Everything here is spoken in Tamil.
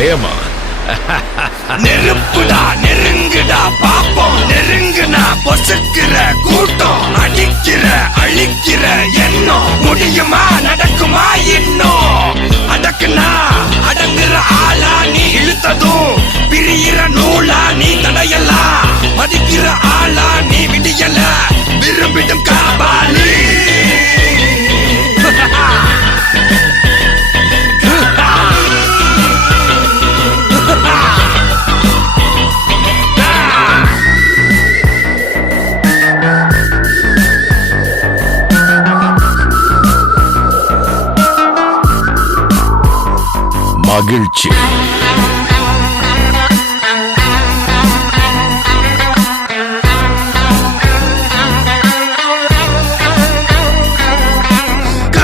பயமா? நெருப்புடா நெருங்குடா பாப்போம், நெருங்குனா பொசுக்கிற கூட்டம், அடிக்கிற அழிக்கிற எண்ணம், முடியுமா நடக்குமா இன்னும்? அடக்குனா அடங்குற ஆளா நீ இழுத்ததும், பிரியிற நூலா நீ தடையலாம், மதிக்கிற ஆளா நீ விடியல, விரும்பிடும் காபாலி. மகிழ்ச்சி.